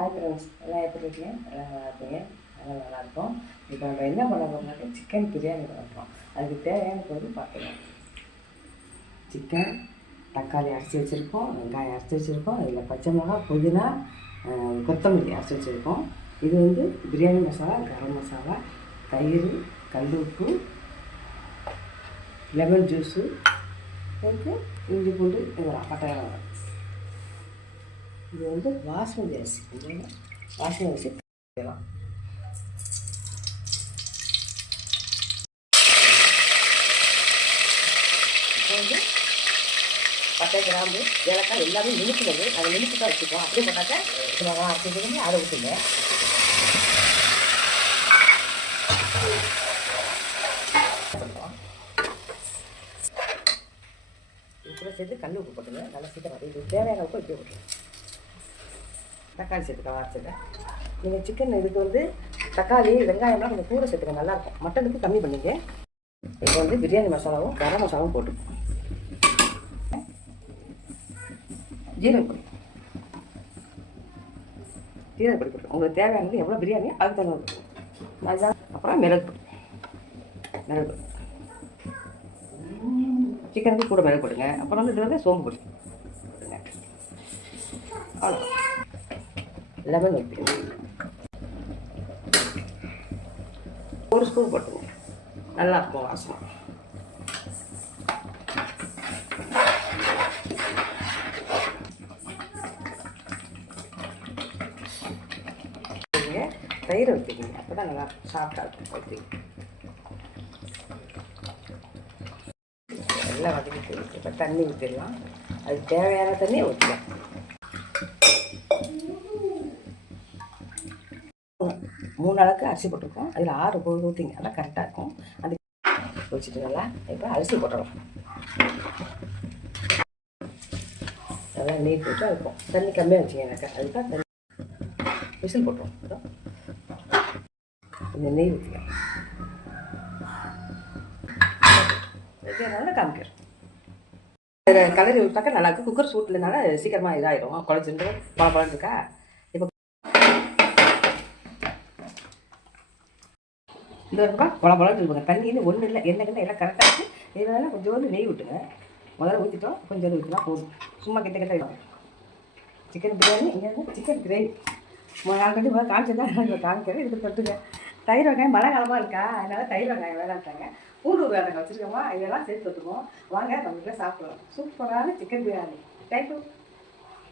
அது எல்லாம் எப்படி இருக்கீங்க? எல்லாம் நல்லா இருப்பீங்க. எல்லாம் நல்லாயிருக்கும். இப்போ நம்ம என்ன பண்ண போகிறோம்னாக்க சிக்கன் பிரியாணி பண்ண போகிறோம். அதுக்கு தேவையான பொருள் பார்த்துக்கலாம். சிக்கன், தக்காளி அரைச்சி வச்சுருக்கோம், வெங்காயம் அரைச்சி வச்சுருக்கோம், இதில் பச்சை மிளகா, புதினா, கொத்தமல்லி அரைச்சி வச்சுருக்கோம். இது வந்து பிரியாணி மசாலா, கரம் மசாலா, தயிர், கல் உப்பு, லெமன் ஜூஸு, இதுக்கு இஞ்சி பூண்டு இதெல்லாம் பட்டை. இது வந்து பாஸ்மதி அரிசி. பாஸ்மதி அரிசி செய்யலாம். இப்போ வந்து பட்டை, கிராம்பு, ஏலக்காய் எல்லாமே நுணுக்குறது. அதை நுணுக்கி தான் வச்சுக்கோம். அப்படியே போட்டாக்க மிளகா அரைச்சி அதை ஊற்றுங்க. இது கூட சேர்த்து கல் உப்பு போட்டுங்க. நல்லா சீக்கிரம் இது தேவையான உப்பு இப்படி போட்டுருங்க. தக்காளி சேர்த்துக்கலாம் அரைச்சிங்க. நீங்கள் சிக்கன் இதுக்கு வந்து தக்காளி, வெங்காயம்லாம் கொஞ்சம் கூட சேர்த்துக்க நல்லாயிருக்கும். மட்டனுக்கு கம்மி பண்ணிங்க. இப்போ வந்து பிரியாணி மசாலாவும் கரம் மசாலாவும் போட்டு ஜீரகப்பொடி போட்டு உங்களுக்கு தேவையானது எவ்வளோ பிரியாணியோ அதுக்கு தகுந்த அதுதான். அப்புறம் மிளகு சிக்கனுக்கு கூட மிளகு போடுங்க. அப்புறம் வந்து இது வந்து சோம்பு போடுங்க. அவ்வளோ லெமன் ஊற்றிடுங்க. ஒரு ஸ்பூன் போட்டுங்க. நல்லா இருக்கும் வாசனை. தயிரை ஊற்றிக்கிங்க. அப்போ தான் நல்லா சாஃப்டாக இருக்கும். ஊற்றிங்க. எல்லாம் வதக்கிட்டு இப்போ தண்ணி ஊற்றிடலாம். அதுக்கு தேவையான தண்ணியை ஊற்றிக்கலாம். 3 அளவுக்கு அரிசி போட்டிருக்கோம். அதில் 6 பொருள் ஊற்றிங்க. அதெல்லாம் கரெக்டாக இருக்கும். அது வச்சுட்டு நல்லா இப்போ அரிசி போட்டுறோம். நல்லா நெய் போட்டு இருக்கும். தண்ணி கம்மியாக வச்சுங்க. எனக்கு அதுதான் தண்ணி விசில் போட்டுரும். கொஞ்சம் நெய் ஊற்றிக்கலாம். நல்லா காமிக்கிறோம். கலரி விட்டாக்க நல்லாயிருக்கும். குக்கர் சூட்லனால சீக்கிரமாக இதாகிடும். குழச்சிட்டு பழம் இருக்கா. இப்போ இந்த ரூபா பழம் இருப்பாங்க. தண்ணின்னு ஒன்றும் இல்லை. எண்ணெய் எல்லாம் கரெக்டாக இருக்குது. இதனால கொஞ்சோண்டு நெய் விட்டுங்க. முதல்ல ஊற்றிட்டோம். கொஞ்சோண்டு ஊற்றினா போதும். சும்மா கிட்ட சிக்கன் பிரியாணி. இங்கே வந்து சிக்கன் கிரேவி 3 நாள் கட்டி முதல்ல காமிச்சிருந்தா காமிக்கிறேன். இதுக்கு தொட்டுங்க. தயிர் வெங்காயம் மழை காலமாக இருக்கா, அதனால் தயிர் வெங்காயம் வேணாட்டாங்க. பூண்டு வேண்டாங்க வச்சுருக்கோமா. இதெல்லாம் சேர்த்து தொட்டுக்குவோம். வாங்க நம்ம வீட்டில் சாப்பிடுவோம். சூப்பரான சிக்கன் பிரியாணி. தேங்க்யூ.